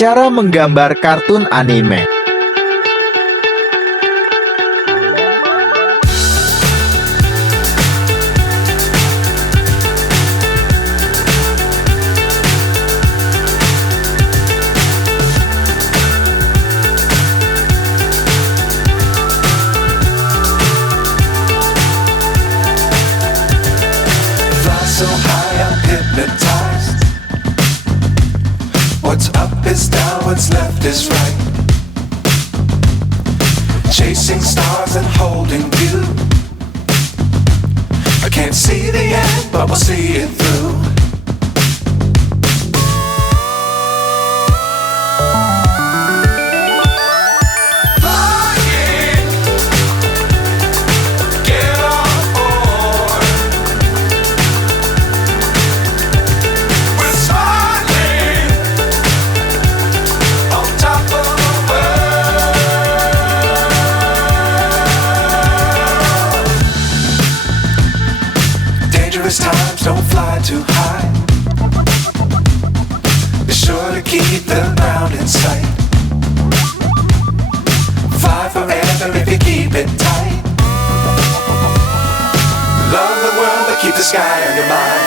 Cara menggambar kartun anime. So high I'm hypnotized. What's up is down, what's left is right. Chasing stars and holding you. I can't see the end, but we'll see it through. Times don't fly too high. Be sure to keep the ground in sight. Fly forever if you keep it tight. Love the world but keep the sky on your mind.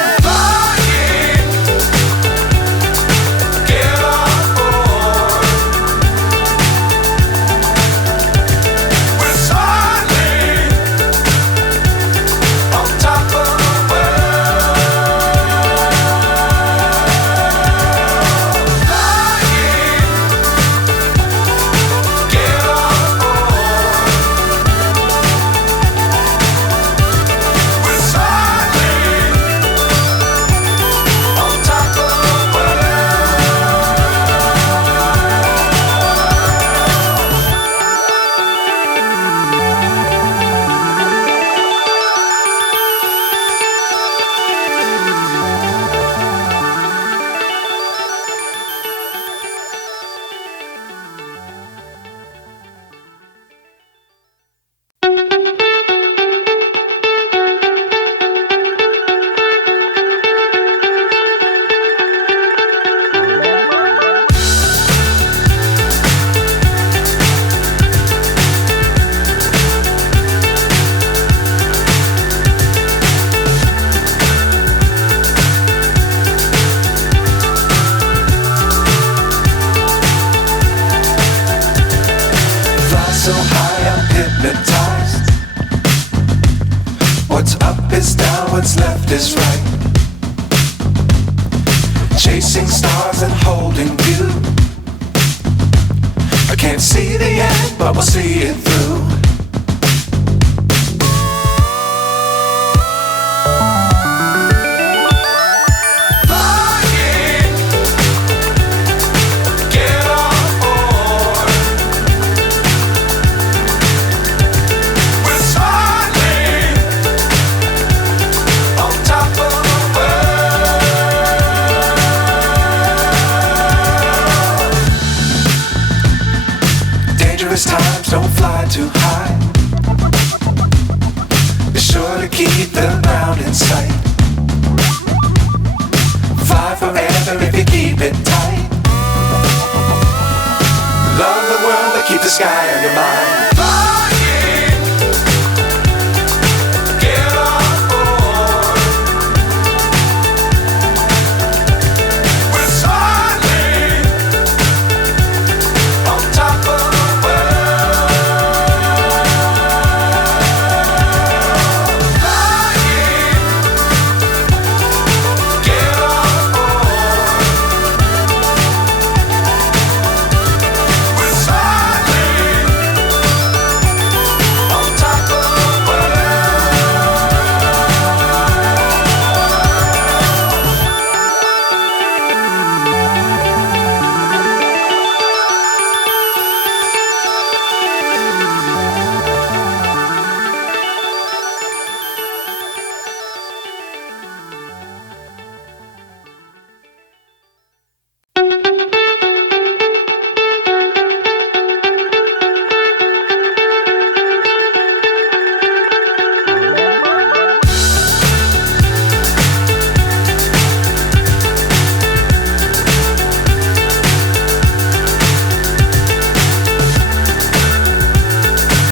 So high I'm hypnotized. What's up is down, what's left is right. Chasing stars and holding you. I can't see the end, but we'll see it through. Times don't fly too high. Be sure to keep the ground in sight. Fly forever if you keep it tight. Love the world but keep the sky